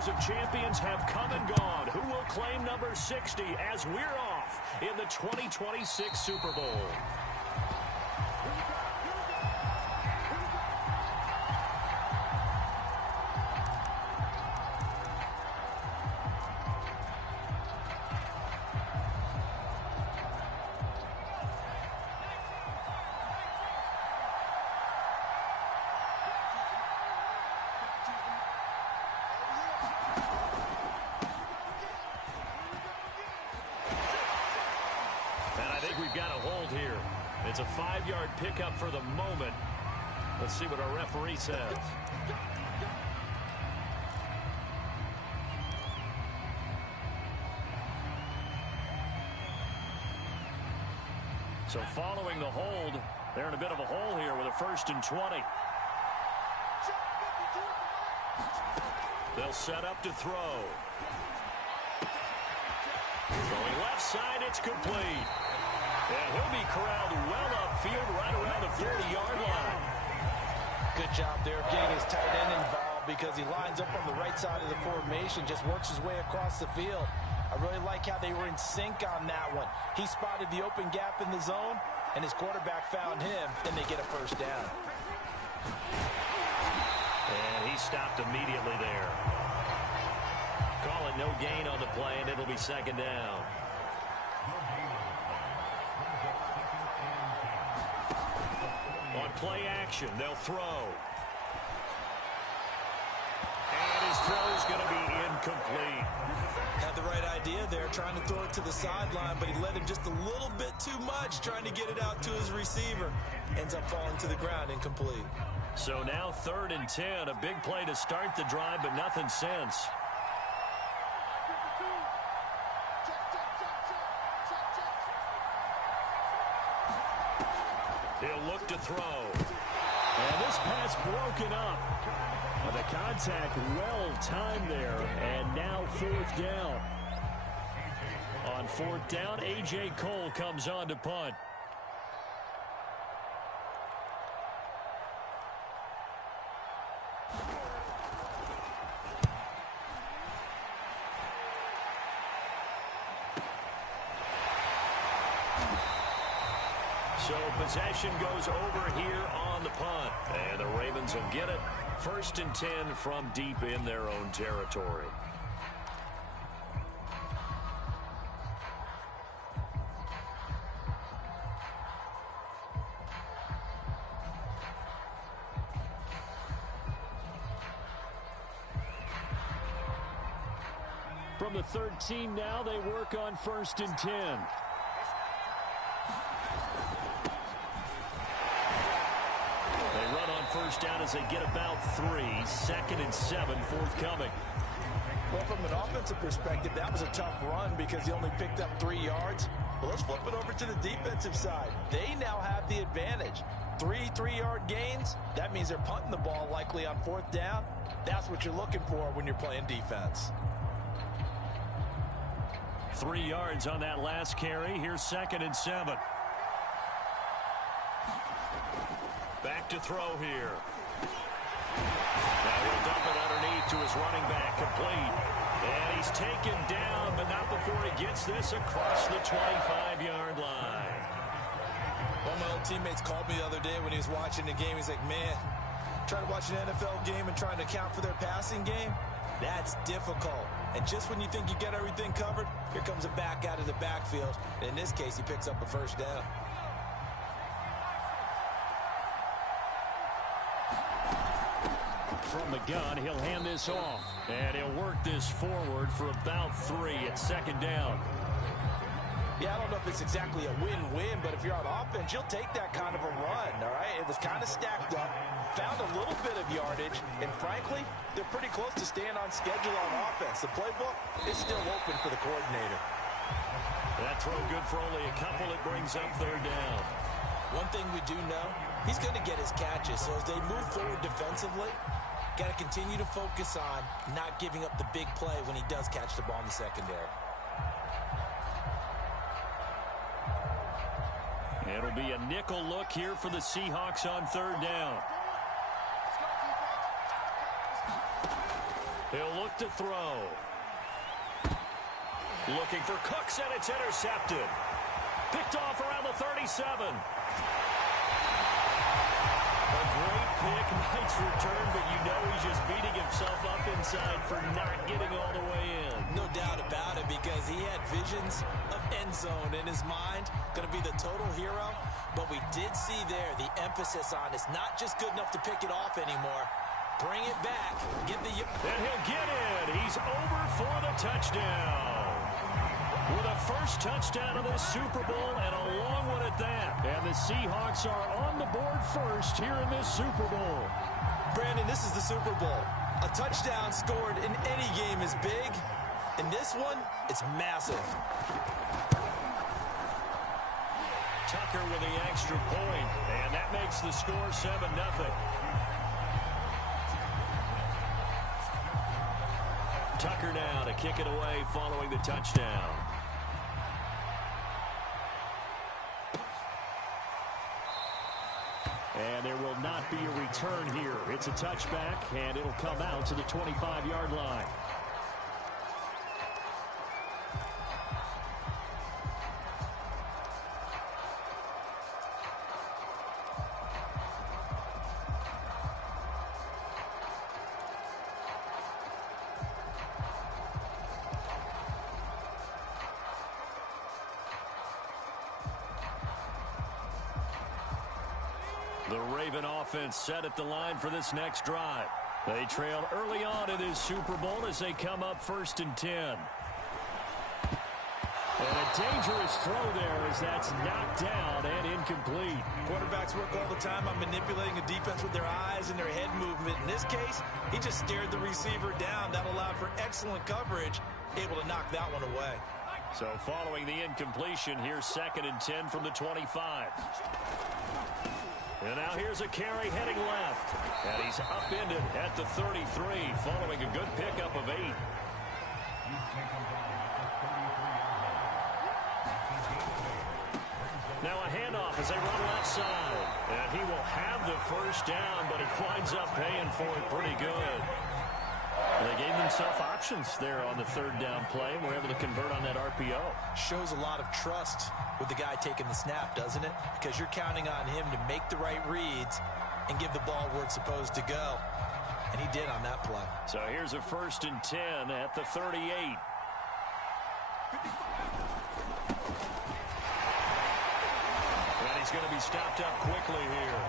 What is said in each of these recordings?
Years of champions have come and gone. Who will claim number 60 as we're off in the 2026 Super Bowl? We've got a hold here. It's a 5-yard pickup for the moment. Let's see what our referee says. So following the hold, they're in a bit of a hole here with a 1st and 20. They'll set up to throw. Throwing left side, it's complete. And he'll be corralled well upfield right around the 40-yard line. Good job there of getting his tight end involved because he lines up on the right side of the formation, just works his way across the field. I really like how they were in sync on that one. He spotted the open gap in the zone, and his quarterback found him. Then they get a 1st down. And he stopped immediately there. Call it no gain on the play, and it'll be 2nd down. On play action, they'll throw. And his throw's going to be incomplete. Had the right idea there, trying to throw it to the sideline, but he led him just a little bit too much, trying to get it out to his receiver. Ends up falling to the ground, incomplete. So now 3rd and 10, a big play to start the drive, but nothing since. He'll look to throw. And this pass broken up. The contact well timed there. And now 4th down. On 4th down, A.J. Cole comes on to punt. So possession goes over here on the punt. And the Ravens will get it. 1st and 10 from deep in their own territory. From the 13 now, they work on 1st and 10. They run on 1st down as they get about 3. 2nd and 7 forthcoming. Well, from an offensive perspective, that was a tough run because he only picked up 3 yards. Well, let's flip it over to the defensive side. They now have the advantage. 3 3-yard gains. That means they're punting the ball likely on 4th down. That's what you're looking for when you're playing defense. 3 yards on that last carry. Here's 2nd and 7. Back to throw here. Now he'll dump it underneath to his running back, complete. And he's taken down, but not before he gets this across the 25-yard line. One of my old teammates called me the other day when he was watching the game. He's like, man, trying to watch an NFL game and trying to account for their passing game, that's difficult. And just when you think you get everything covered, here comes a back out of the backfield. And in this case, he picks up a 1st down. From the gun, he'll hand this off. And he'll work this forward for about 3 at 2nd down. Yeah, I don't know if it's exactly a win-win, but if you're on offense, you'll take that kind of a run, all right? It was kind of stacked up, found a little bit of yardage, and frankly, they're pretty close to staying on schedule on offense. The playbook is still open for the coordinator. That throw good for only a couple. It brings up 3rd down. One thing we do know, he's going to get his catches, so as they move forward defensively, got to continue to focus on not giving up the big play when he does catch the ball in the secondary. It'll be a nickel look here for the Seahawks on 3rd down. He'll look to throw. Looking for Cooks, and it's intercepted. Picked off around the 37. A great pick, nice return, but you know he's just beating himself up inside for not getting all the way in. No doubt about it, because he had visions of end zone in his mind. Going to be the total hero. But we did see there the emphasis on it's not just good enough to pick it off anymore. Bring it back. Get the... And he'll get in. He's over for the touchdown. With a first touchdown of this Super Bowl, and a long one at that. And the Seahawks are on the board first here in this Super Bowl. Brandon, this is the Super Bowl. A touchdown scored in any game is big. In this one, it's massive. Tucker with the extra point, and that makes the score 7-0. Tucker now to kick it away following the touchdown. And there will not be a return here. It's a touchback, and it'll come out to the 25-yard line. The Raven offense set at the line for this next drive. They trailed early on in this Super Bowl as they come up 1st and 10. And a dangerous throw there as that's knocked down and incomplete. Quarterbacks work all the time on manipulating a defense with their eyes and their head movement. In this case, he just stared the receiver down. That allowed for excellent coverage, able to knock that one away. So following the incompletion, here's 2nd and 10 from the 25. And now here's a carry heading left. And he's upended at the 33 following a good pickup of 8. Now a handoff as they run left side. And he will have the first down, but he winds up paying for it pretty good. They gave themselves options there on the 3rd down play and were able to convert on that RPO. Shows a lot of trust with the guy taking the snap, doesn't it? Because you're counting on him to make the right reads and give the ball where it's supposed to go. And he did on that play. So here's a 1st and 10 at the 38. And he's going to be stopped up quickly here.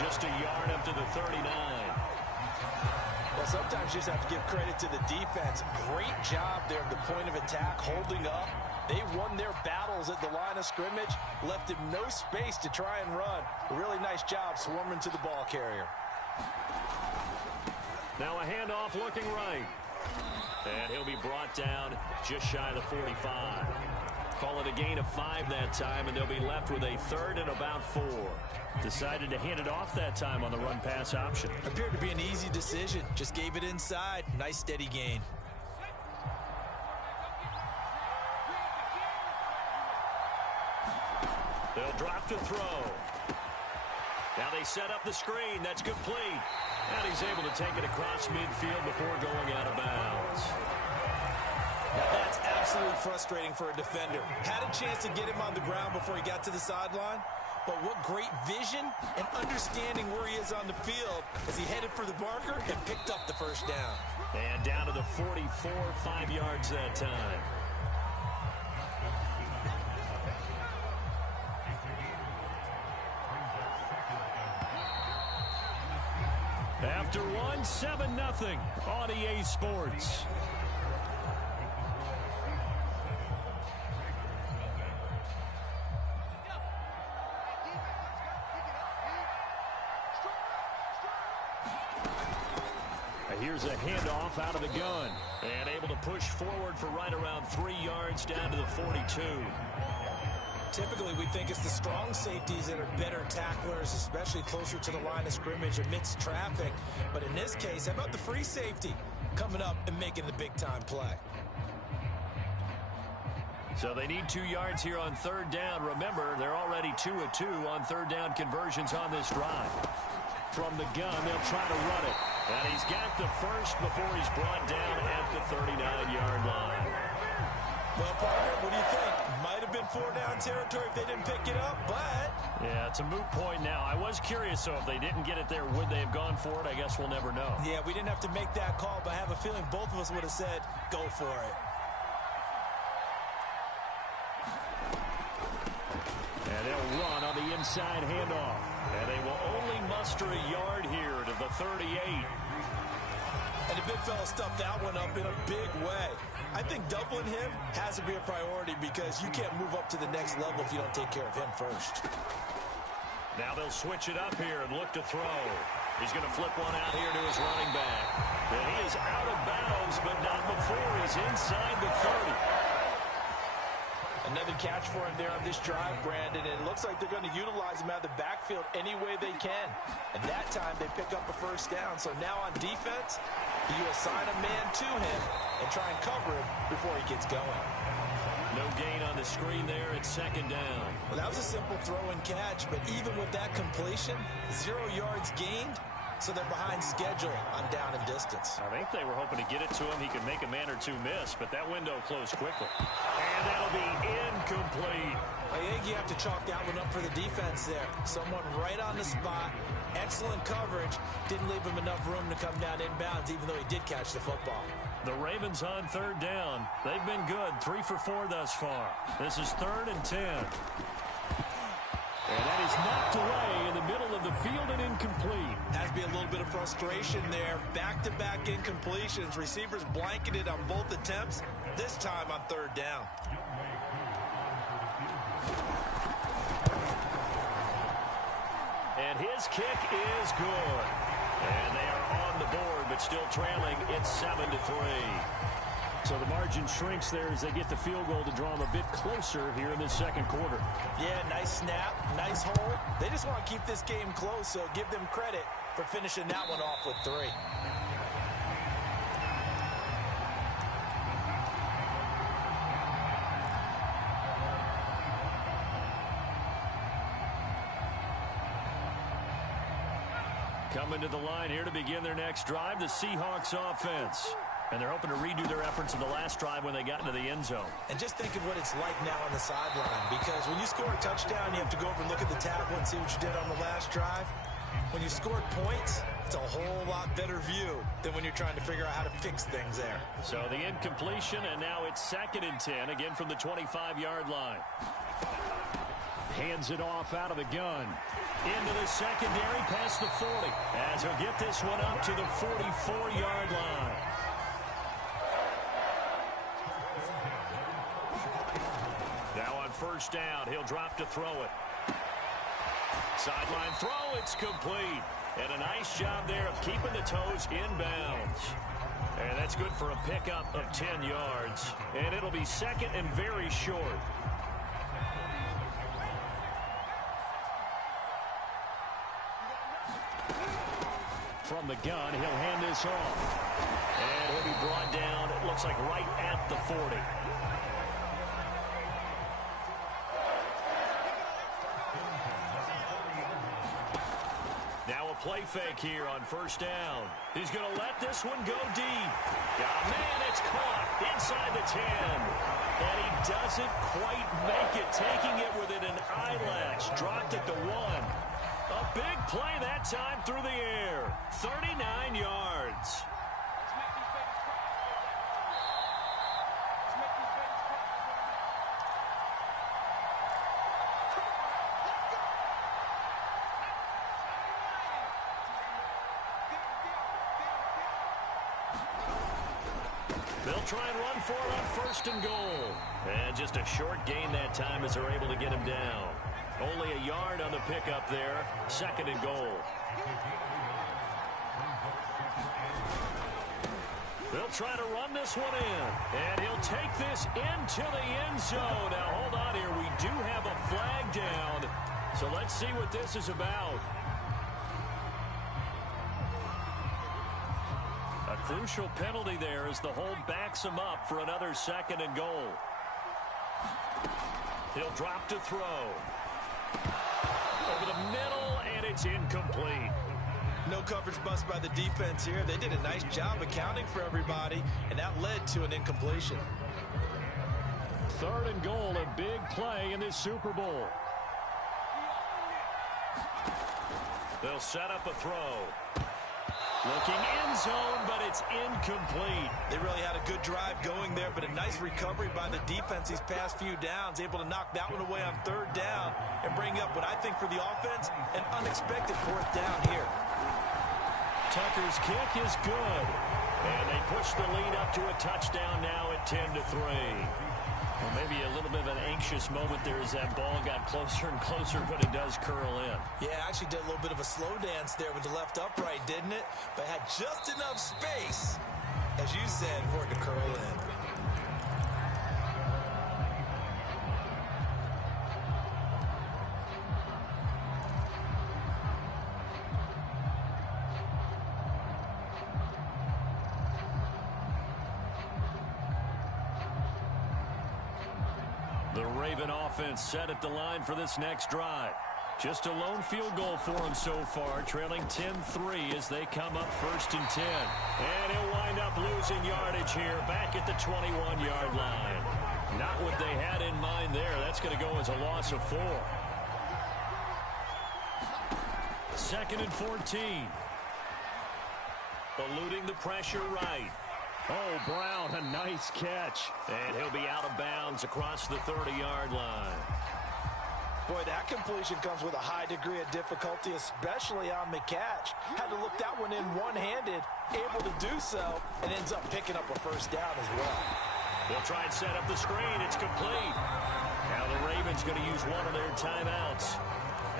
Just a yard up to the 39. Well, sometimes you just have to give credit to the defense. Great job there at the point of attack, holding up. They won their battles at the line of scrimmage, left him no space to try and run. A really nice job swarming to the ball carrier. Now a handoff looking right. And he'll be brought down just shy of the 45. Call it a gain of 5 that time, and they'll be left with a 3rd and about 4. Decided to hand it off that time on the run-pass option. Appeared to be an easy decision. Just gave it inside. Nice steady gain. They'll drop to throw. Now they set up the screen. That's complete. And he's able to take it across midfield before going out of bounds. Now that's absolutely frustrating for a defender. Had a chance to get him on the ground before he got to the sideline. But what great vision and understanding where he is on the field as he headed for the marker and picked up the first down. And down to the 44, 5 yards that time. After one, 7-0 on EA Sports. Here's a handoff out of the gun. And able to push forward for right around 3 yards down to the 42. Typically, we think it's the strong safeties that are better tacklers, especially closer to the line of scrimmage amidst traffic. But in this case, how about the free safety coming up and making the big-time play? So they need 2 yards here on 3rd down. Remember, they're already 2 of 2 on 3rd down conversions on this drive. From the gun, they'll try to run it. And he's got the first before he's brought down at the 39-yard line. Well, partner, what do you think? Might have been 4-down territory if they didn't pick it up, but... Yeah, it's a moot point now. I was curious, so if they didn't get it there, would they have gone for it? I guess we'll never know. Yeah, we didn't have to make that call, but I have a feeling both of us would have said, go for it. And they'll run on the inside handoff. And they will only muster a yard here to the 38. And the big fella stuffed that one up in a big way. I think doubling him has to be a priority because you can't move up to the next level if you don't take care of him first. Now they'll switch it up here and look to throw. He's going to flip one out here to his running back. And he is out of bounds, but not before he's inside the 30. Another catch for him there on this drive, Brandon, and it looks like they're going to utilize him out of the backfield any way they can. And that time they pick up a first down. So now on defense, you assign a man to him and try and cover him before he gets going. No gain on the screen there. It's second down. Well, that was a simple throw and catch, but even with that completion, 0 yards gained. So they're behind schedule on down and distance. I think they were hoping to get it to him. He could make a man or two miss, but that window closed quickly. And that'll be incomplete. I think you have to chalk that one up for the defense there. Someone right on the spot. Excellent coverage. Didn't leave him enough room to come down inbounds, even though he did catch the football. The Ravens on third down. They've been good. 3 for 4 thus far. This is 3rd and 10. And that is knocked away in the middle of the field and incomplete. Has to be a little bit of frustration there. Back-to-back incompletions. Receivers blanketed on both attempts, this time on 3rd down. And his kick is good. And they are on the board, but still trailing. It's 7-3. So the margin shrinks there as they get the field goal to draw them a bit closer here in this second quarter. Yeah, nice snap, nice hold. They just want to keep this game close, so give them credit for finishing that one off with 3. Coming to the line here to begin their next drive, the Seahawks offense. And they're hoping to redo their efforts of the last drive when they got into the end zone. And just think of what it's like now on the sideline, because when you score a touchdown, you have to go over and look at the tablet and see what you did on the last drive. When you scored points, it's a whole lot better view than when you're trying to figure out how to fix things there. So the incompletion, and now it's 2nd and 10, again from the 25-yard line. Hands it off out of the gun. Into the secondary, past the 40. As he'll get this one up to the 44-yard line. Now on 1st down, he'll drop to throw it. Sideline throw, it's complete. And a nice job there of keeping the toes inbounds. And that's good for a pickup of 10 yards. And it'll be 2nd and very short. From the gun, he'll hand this off. And he'll be brought down, it looks like right at the 40. Now a play fake here on 1st down. He's going to let this one go deep. Oh, man, it's caught inside the 10. And he doesn't quite make it, taking it within an eyelash. Dropped it to 1. A big play that time through the air. 39 yards. They'll try and run for it on 1st and goal. And just a short gain that time as they're able to get him down. Only a yard on the pickup there. 2nd and goal. They'll try to run this one in. And he'll take this into the end zone. Now, hold on here. We do have a flag down. So let's see what this is about. A crucial penalty there as the hold backs him up for another 2nd and goal. He'll drop to throw. Over the middle, and it's incomplete. No coverage bust by the defense here. They did a nice job accounting for everybody, and that led to an incompletion. 3rd and goal, a big play in this Super Bowl. They'll set up a throw. Looking end zone, but it's incomplete. They really had a good drive going there, but a nice recovery by the defense these past few downs, able to knock that one away on 3rd down and bring up what I think for the offense, an unexpected 4th down here. Tucker's kick is good, and they push the lead up to a touchdown now at 10-3. Well, maybe a little bit of an anxious moment there as that ball got closer and closer, but it does curl in. Yeah, actually did a little bit of a slow dance there with the left upright, didn't it? But had just enough space, as you said, for it to curl in. The Raven offense set at the line for this next drive. Just a lone field goal for them so far, trailing 10-3 as they come up 1st and 10. And he'll wind up losing yardage here back at the 21-yard line. Not what they had in mind there. That's going to go as a loss of 4. 2nd and 14. Eluding the pressure right. Oh, Brown, a nice catch. And he'll be out of bounds across the 30-yard line. Boy, that completion comes with a high degree of difficulty, especially on the catch. Had to look that one in one-handed, able to do so, and ends up picking up a 1st down as well. They'll try and set up the screen. It's complete. Now the Ravens going to use one of their timeouts,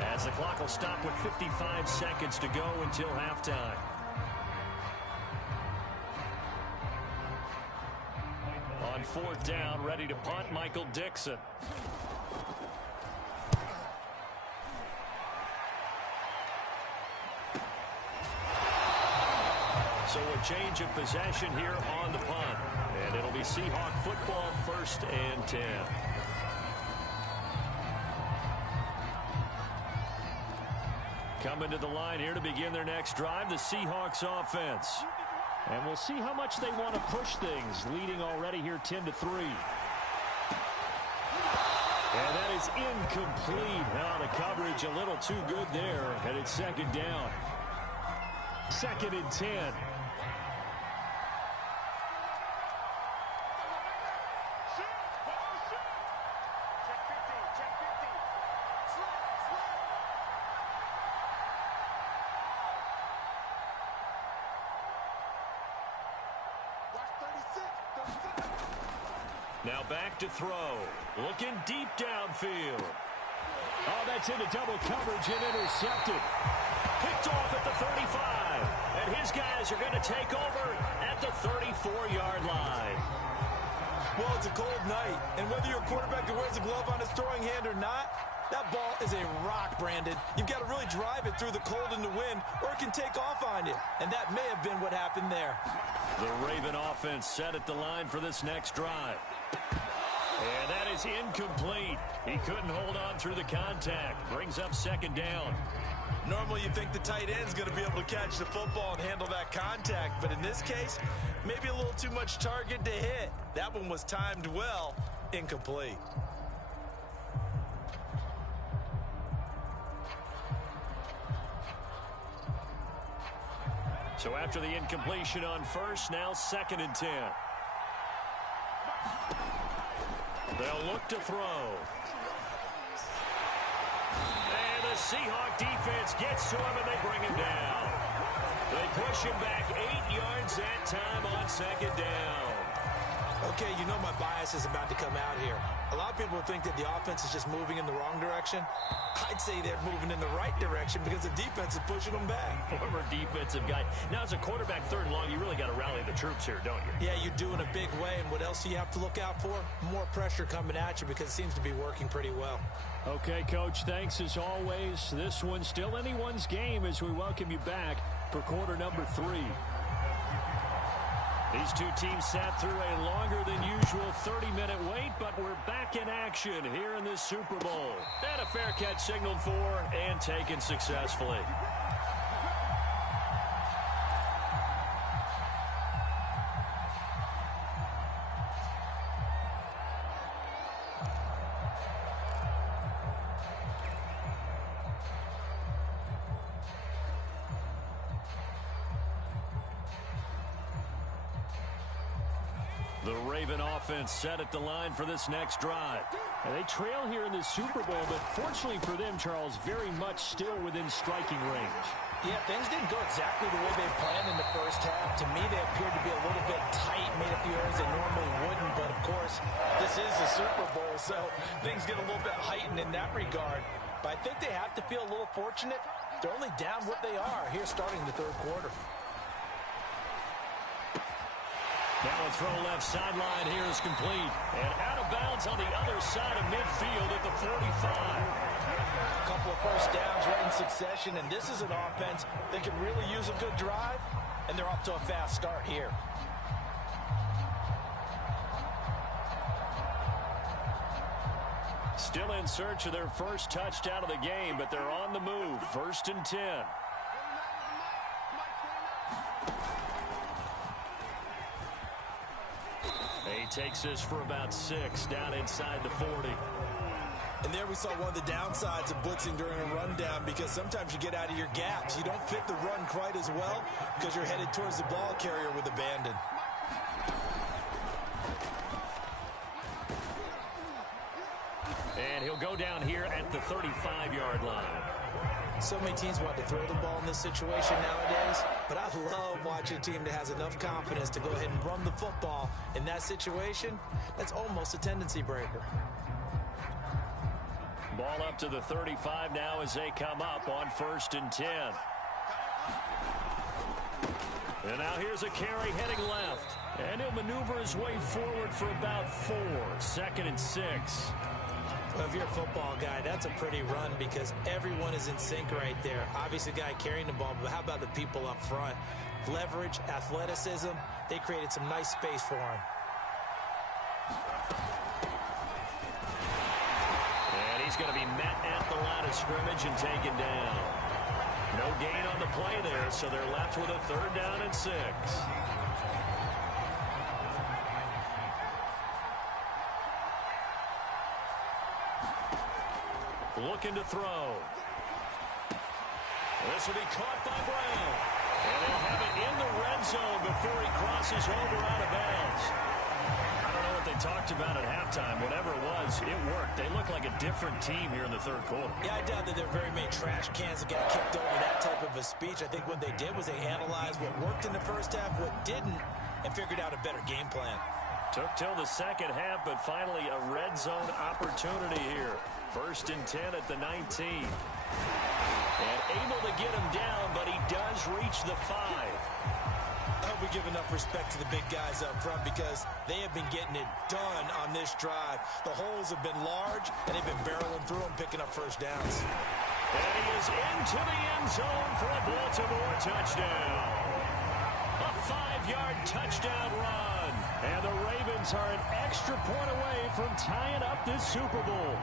as the clock will stop with 55 seconds to go until halftime. On 4th down, ready to punt, Michael Dixon. So a change of possession here on the punt. And it'll be Seahawk football, 1st and 10. Coming to the line here to begin their next drive, the Seahawks offense. And we'll see how much they want to push things, leading already here 10-3. And that is incomplete. Now the coverage a little too good there, and it's 2nd down. 2nd and 10. Now back to throw. Looking deep downfield. Oh, that's into double coverage and intercepted. Picked off at the 35. And his guys are going to take over at the 34-yard line. Well, it's a cold night, and whether you're a quarterback that wears a glove on his throwing hand or not, that ball is a rock, Brandon. You've got to really drive it through the cold and the wind, or it can take off on you. And that may have been what happened there. The Raven offense set at the line for this next drive. And that is incomplete. He couldn't hold on through the contact. Brings up 2nd down. Normally you think the tight end's going to be able to catch the football and handle that contact. But in this case, maybe a little too much target to hit. That one was timed well. Incomplete. So after the incompletion on 1st, now 2nd and 10. They'll look to throw. And the Seahawk defense gets to him, and they bring him down. They push him back 8 yards that time on 2nd down. Okay, you know my bias is about to come out here. A lot of people think that the offense is just moving in the wrong direction. I'd say they're moving in the right direction because the defense is pushing them back. Former defensive guy. Now, as a quarterback 3rd and long, you really got to rally the troops here, don't you? Yeah, you do in a big way. And what else do you have to look out for? More pressure coming at you because it seems to be working pretty well. Okay, Coach, thanks as always. This one's still anyone's game as we welcome you back for quarter number 3. These two teams sat through a longer than usual 30-minute wait, but we're back in action here in this Super Bowl. And a fair catch signaled for and taken successfully. The Raven offense set at the line for this next drive. And they trail here in the Super Bowl, but fortunately for them, Charles, very much still within striking range. Yeah, things didn't go exactly the way they planned in the first half. To me, they appeared to be a little bit tight, made a few errors they normally wouldn't. But, of course, this is the Super Bowl, so things get a little bit heightened in that regard. But I think they have to feel a little fortunate. They're only down what they are here starting the third quarter. Now a throw left sideline here is complete. And out of bounds on the other side of midfield at the 45. A couple of first downs right in succession, and this is an offense that can really use a good drive, and they're off to a fast start here. Still in search of their first touchdown of the game, but they're on the move. 1st and 10. He takes this for about 6 down inside the 40. And there we saw one of the downsides of blitzing during a rundown, because sometimes you get out of your gaps. You don't fit the run quite as well because you're headed towards the ball carrier with abandon. And he'll go down here at the 35-yard line. So many teams want to throw the ball in this situation nowadays, but I love watching a team that has enough confidence to go ahead and run the football. In that situation, that's almost a tendency breaker. Ball up to the 35 now as they come up on 1st and 10. And now here's a carry heading left. And he'll maneuver his way forward for about 4. 2nd and 6. Well, if you're a football guy, that's a pretty run because everyone is in sync right there. Obviously, the guy carrying the ball, but how about the people up front? Leverage, athleticism, they created some nice space for him. And he's going to be met at the line of scrimmage and taken down. No gain on the play there, so they're left with a 3rd down and 6. Looking to throw. This will be caught by Brown. And they'll have it in the red zone before he crosses over out of bounds. I don't know what they talked about at halftime. Whatever it was, it worked. They look like a different team here in the 3rd quarter. Yeah, I doubt that there are very many trash cans that got kicked over that type of a speech. I think what they did was they analyzed what worked in the first half, what didn't, and figured out a better game plan. Took till the second half, but finally a red zone opportunity here. 1st and 10 at the 19. And able to get him down, but he does reach the 5. I hope we give enough respect to the big guys up front because they have been getting it done on this drive. The holes have been large, and they've been barreling through them, picking up first downs. And he is into the end zone for a Baltimore touchdown. A 5-yard touchdown run. And the Ravens are an extra point away from tying up this Super Bowl.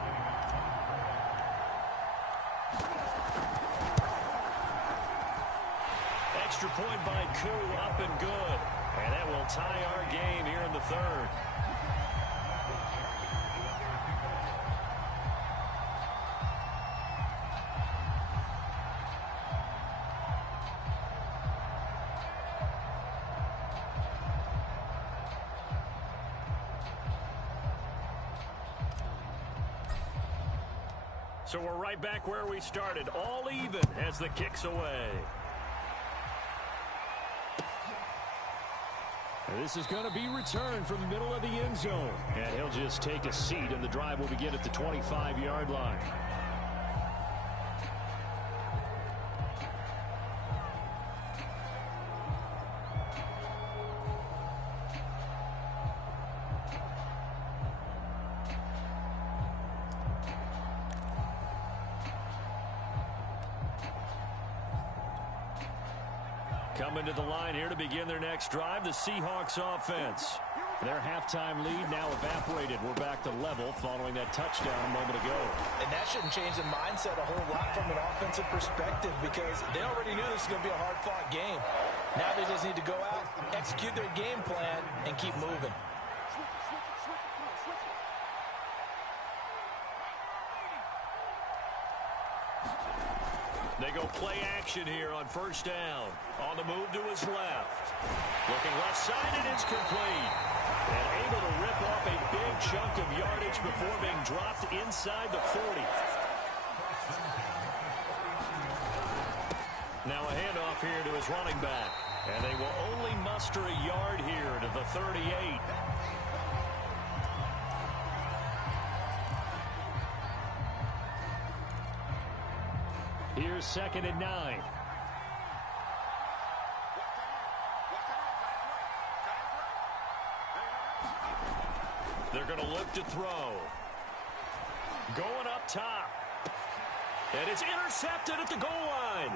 Extra point by Koo, up and good. And that will tie our game here in the 3rd. So we're right back where we started. All even as the kick's away. And this is going to be returned from the middle of the end zone. And he'll just take a seat, and the drive will begin at the 25-yard line. Coming to the line here to begin their next drive, the Seahawks offense. Their halftime lead now evaporated. We're back to level following that touchdown a moment ago. And that shouldn't change the mindset a whole lot from an offensive perspective because they already knew this was going to be a hard-fought game. Now they just need to go out, execute their game plan, and keep moving. They go play action here on 1st down. On the move to his left. Looking left side, and it's complete. And chunk of yardage before being dropped inside the 40. Now a handoff here to his running back. And they will only muster a yard here to the 38. Here's 2nd and 9. They're going to look to throw. Going up top. And it's intercepted at the goal line.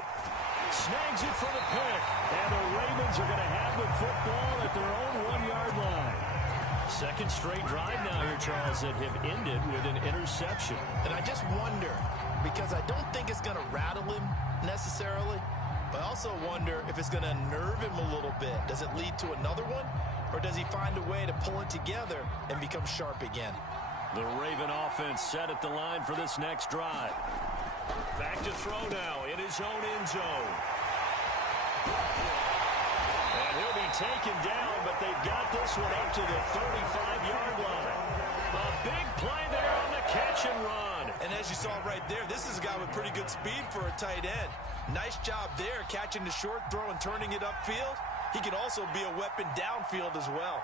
Snags it for the pick. And the Ravens are going to have the football at their own 1-yard line. Second straight drive now here, Charles, that have ended with an interception. And I just wonder, because I don't think it's going to rattle him necessarily, but I also wonder if it's going to nerve him a little bit. Does it lead to another one? Or does he find a way to pull it together and become sharp again? The Raven offense set at the line for this next drive. Back to throw now in his own end zone. And he'll be taken down, but they've got this one up to the 35-yard line. A big play there on the catch and run. And as you saw right there, this is a guy with pretty good speed for a tight end. Nice job there, catching the short throw and turning it upfield. He can also be a weapon downfield as well.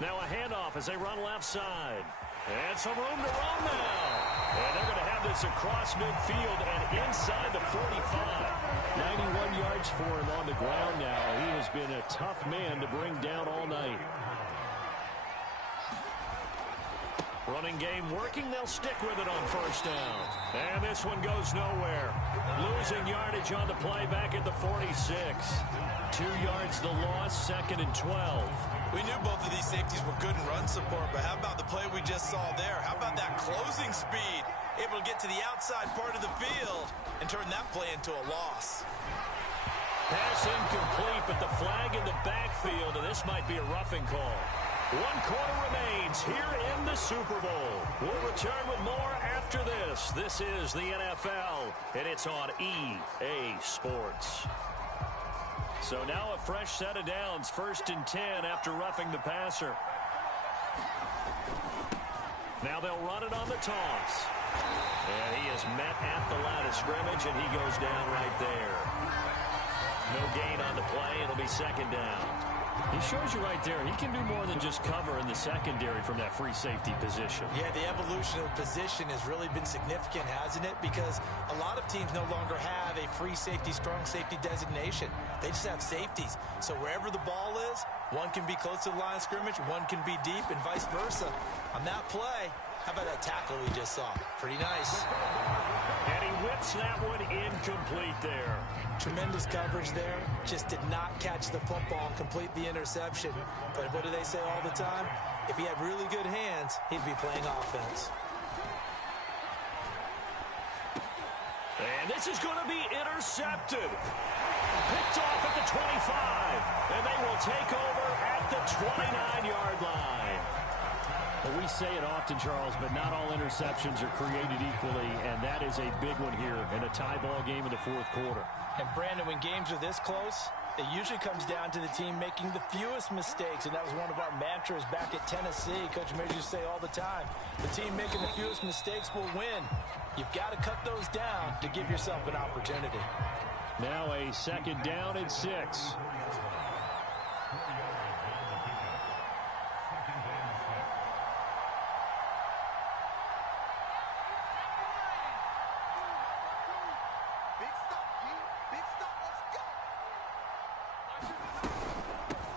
Now a handoff as they run left side. And some room to run now. And they're going to have this across midfield and inside the 45. 91 yards for him on the ground now. He has been a tough man to bring down all night. Running game working. They'll stick with it on first down. And this one goes nowhere. Losing yardage on the play back at the 46. 2 yards the loss, 2nd and 12. We knew both of these safeties were good in run support, but how about the play we just saw there? How about that closing speed? Able to get to the outside part of the field and turn that play into a loss. Pass incomplete, but the flag in the backfield, and this might be a roughing call. 1 quarter remains here in the Super Bowl. We'll return with more after this. This is the NFL, and it's on EA Sports. So now a fresh set of downs, 1st and 10 after roughing the passer. Now they'll run it on the toss. And he is met at the line of scrimmage, and he goes down right there. No gain on the play. It'll be 2nd down. He shows you right there, he can do more than just cover in the secondary from that free safety position. Yeah, the evolution of the position has really been significant, hasn't it? Because a lot of teams no longer have a free safety, strong safety designation. They just have safeties. So wherever the ball is, one can be close to the line of scrimmage, one can be deep, and vice versa. On that play, how about that tackle we just saw? Pretty nice. And he whips that one incomplete there. Tremendous coverage there. Just did not catch the football and complete the interception. But what do they say all the time? If he had really good hands, he'd be playing offense. And this is going to be intercepted. Picked off at the 25. And they will take over at the 29-yard line. Well, we say it often, Charles, but not all interceptions are created equally, and that is a big one here in a tie ball game in the 4th quarter. And Brandon, when games are this close, it usually comes down to the team making the fewest mistakes, and that was one of our mantras back at Tennessee. Coach Mears used to say all the time, the team making the fewest mistakes will win. You've got to cut those down to give yourself an opportunity. Now a 2nd down and 6.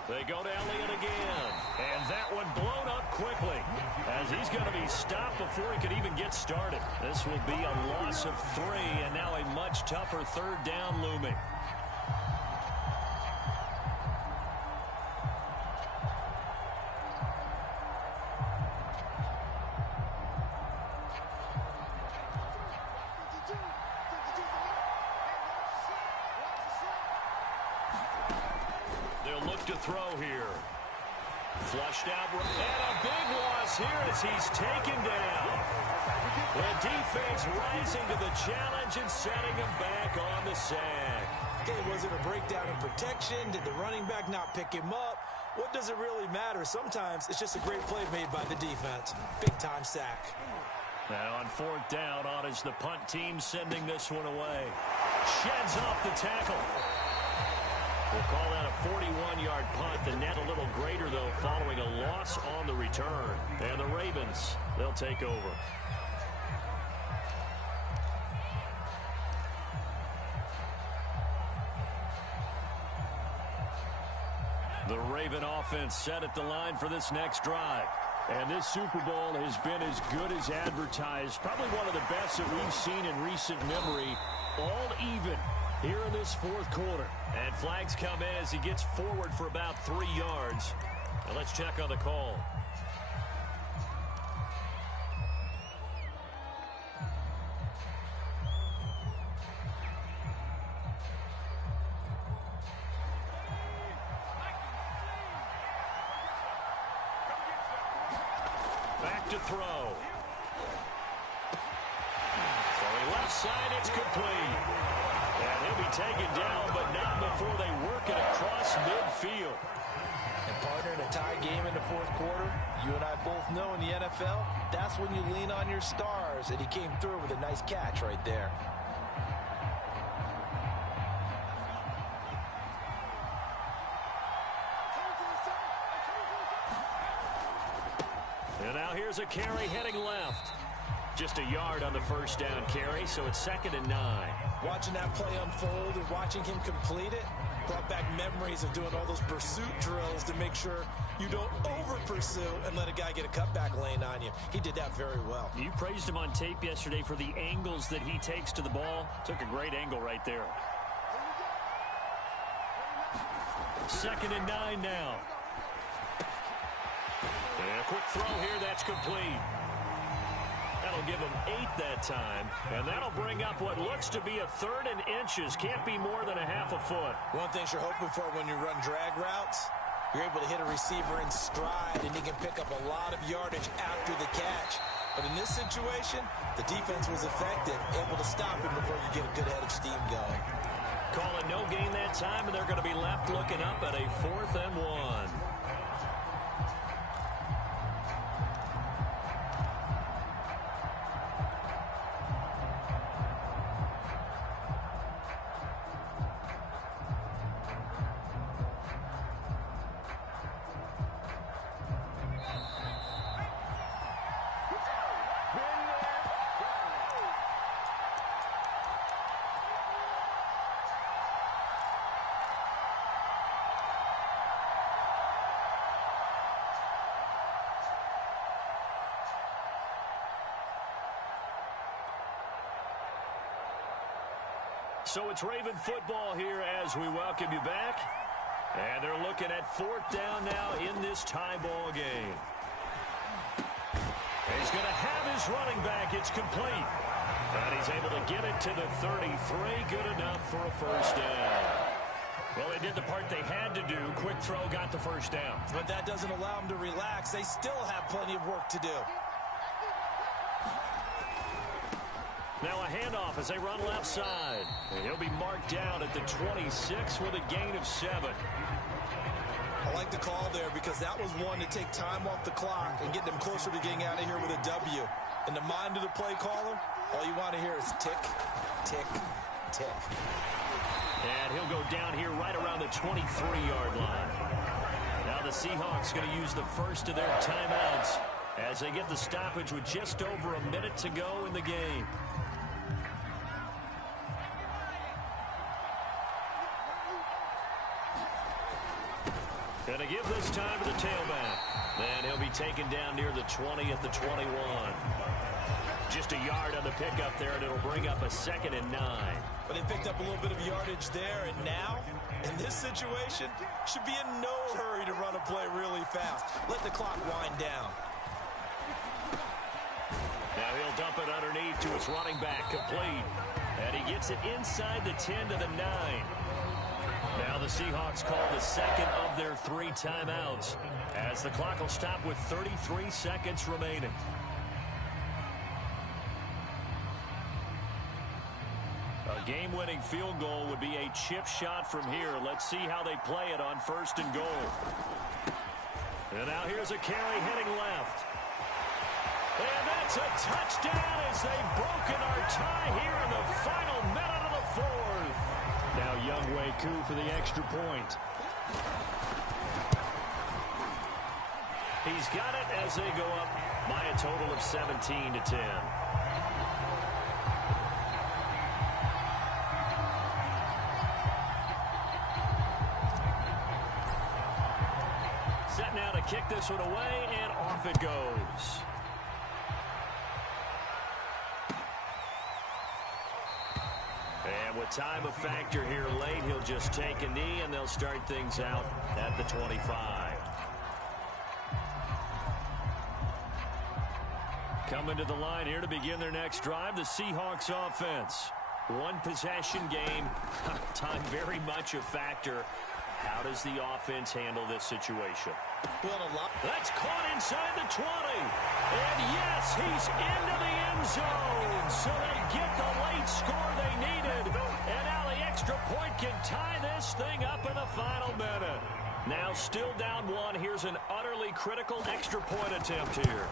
They go to Elliott again. And that one blown up quickly as he's going to be stopped before he could even get started. This will be a loss of 3, and now a much tougher 3rd down looming. They'll look to throw here. Flushed out, and a big loss here as he's taken down. The defense rising to the challenge and setting him back on the sack. Okay, was it a breakdown in protection? Did the running back not pick him up? what does it really matter? Sometimes it's just a great play made by the defense. Big-time sack. Now on fourth down, on is the punt team sending this one away. Sheds off the tackle. We'll call that a 41-yard punt. The net a little greater, though, following a loss on the return. And the Ravens, they'll take over. The Raven offense set at the line for this next drive. And this Super Bowl has been as good as advertised. Probably one of the best that we've seen in recent memory. All even here in this fourth quarter. And flags come in as he gets forward for about 3 yards. Now let's check on the call. Back to throw. Throwing left side, it's complete. And he'll be taken down, but not before they work it across midfield. And partner, in a tie game in the fourth quarter, you and I both know in the NFL, that's when you lean on your stars, and he came through with a nice catch right there. And now here's a carry heading left. Just a yard on the first down carry, so it's 2nd and 9. Watching that play unfold and watching him complete it brought back memories of doing all those pursuit drills to make sure you don't over-pursue and let a guy get a cutback lane on you. He did that very well. You praised him on tape yesterday for the angles that he takes to the ball. Took a great angle right there. 2nd and 9 now. And a quick throw here, that's complete. That'll give him 8 that time, and that'll bring up what looks to be a 3rd and inches. Can't be more than a half a foot. One thing you're hoping for when you run drag routes, you're able to hit a receiver in stride, and he can pick up a lot of yardage after the catch. But in this situation, the defense was effective, able to stop him before you get a good head of steam going. Calling no gain that time, and they're going to be left looking up at a 4th and 1. So it's Raven football here as we welcome you back. And they're looking at 4th down now in this tie ball game. He's going to have his running back. It's complete. And he's able to get it to the 33. Good enough for a first down. Well, they did the part they had to do. Quick throw got the first down. But that doesn't allow them to relax. They still have plenty of work to do. Now a handoff as they run left side. And he'll be marked down at the 26 with a gain of 7. I like the call there because that was one to take time off the clock and get them closer to getting out of here with a W. In the mind of the play caller, all you want to hear is tick, tick, tick. And he'll go down here right around the 23-yard line. Now the Seahawks going to use the first of their timeouts as they get the stoppage with just over a minute to go in the game. Going to give this time to the tailback. Then he'll be taken down near the 20 at the 21. Just a yard on the pickup there, and it'll bring up a 2nd and 9. But they picked up a little bit of yardage there, and now, in this situation, should be in no hurry to run a play really fast. Let the clock wind down. Now he'll dump it underneath to his running back, complete. And he gets it inside the 10 to the 9. Now the Seahawks call the second of their 3 timeouts as the clock will stop with 33 seconds remaining. Game-winning field goal would be a chip shot from here. Let's see how they play it on 1st and goal. And now here's a carry heading left. And that's a touchdown as they've broken our tie here in the final minute of the 4th. Now Younghoe Koo for the extra point. He's got it as they go up by a total of 17-10. Set now to kick this one away, and off it goes. And with time a factor here late, he'll just take a knee, and they'll start things out at the 25. Coming to the line here to begin their next drive, the Seahawks offense. One possession game, time very much a factor. How does the offense handle this situation? That's caught inside the 20. And yes, he's into the end zone. So they get the late score they needed. And now the extra point can tie this thing up in the final minute. Now still down 1. Here's an utterly critical extra point attempt here.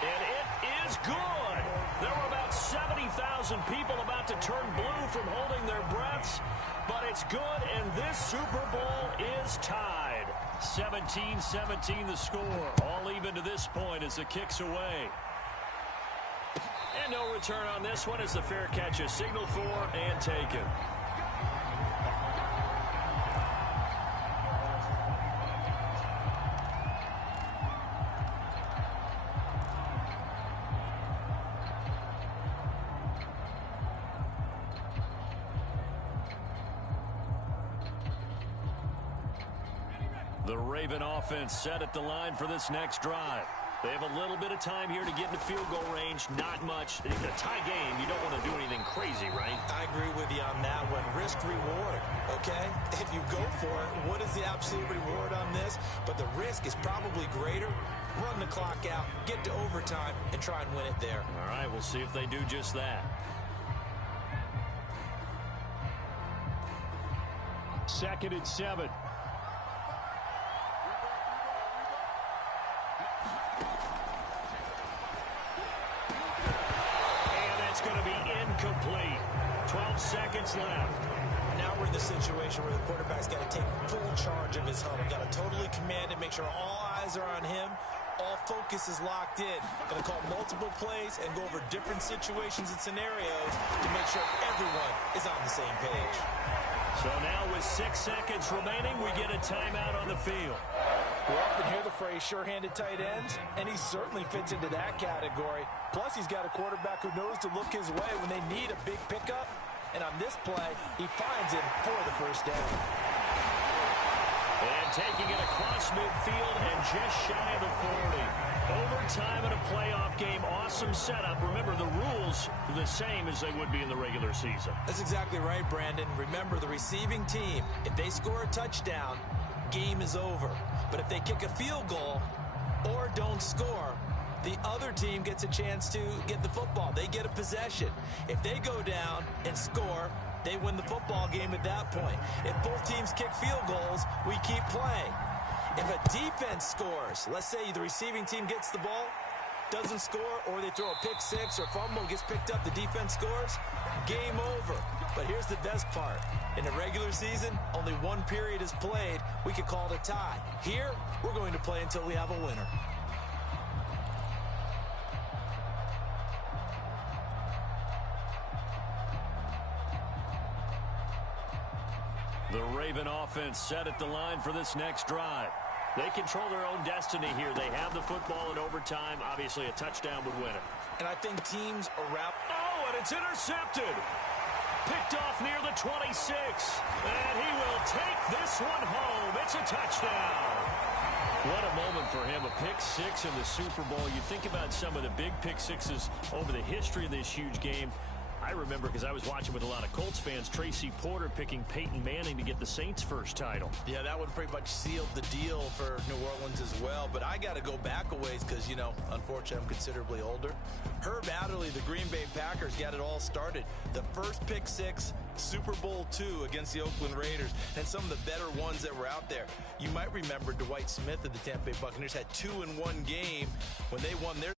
And it is good. There were about 70,000 people about to turn blue from holding their breaths. But it's good, and this Super Bowl is tied. 17-17 the score. All even to this point as the kick's away. And no return on this one as the fair catch is signaled for and taken. The Raven offense set at the line for this next drive. They have a little bit of time here to get into field goal range. Not much. In a tie game, you don't want to do anything crazy, right? I agree with you on that one. Risk-reward, okay? If you go for it, what is the absolute reward on this? But the risk is probably greater. Run the clock out, get to overtime, and try and win it there. All right, we'll see if they do just that. 2nd and 7. Going to be incomplete. 12 seconds left. Now we're in the situation where the quarterback's got to take full charge of his huddle. Got to totally command it, make sure all eyes are on him. All focus is locked in. Going to call multiple plays and go over different situations and scenarios to make sure everyone is on the same page. So now with 6 seconds remaining, we get a timeout on the field. We often hear the phrase sure-handed tight ends, and he certainly fits into that category. Plus, he's got a quarterback who knows to look his way when they need a big pickup. And on this play, he finds him for the first down. And taking it across midfield and just shy of the 40. Overtime in a playoff game, awesome setup. Remember, the rules are the same as they would be in the regular season. That's exactly right, Brandon. Remember, the receiving team, if they score a touchdown, game is over. But if they kick a field goal or don't score, the other team gets a chance to get the football. They get a possession. If they go down and score, they win the football game at that point. If both teams kick field goals, we keep playing. If a defense scores, let's say the receiving team gets the ball, doesn't score, or they throw a pick six or fumble, gets picked up, the defense scores, game over. But here's the best part. In the regular season, only one period is played. We could call it a tie. Here, we're going to play until we have a winner. The Raven offense set at the line for this next drive. They control their own destiny here. They have the football in overtime. Obviously, a touchdown would win it. And I think teams around... Oh, and it's intercepted. Picked off near the 26. And he will take this one home. It's a touchdown. What a moment for him. A pick six in the Super Bowl. You think about some of the big pick sixes over the history of this huge game. I remember because I was watching with a lot of Colts fans, Tracy Porter picking Peyton Manning to get the Saints' first title. Yeah, that one pretty much sealed the deal for New Orleans as well. But I got to go back a ways because, you know, unfortunately, I'm considerably older. Herb Adderley, the Green Bay Packers, got it all started. The first pick six, Super Bowl II against the Oakland Raiders, and some of the better ones that were out there. You might remember Dwight Smith of the Tampa Bay Buccaneers had 2 in one game when they won their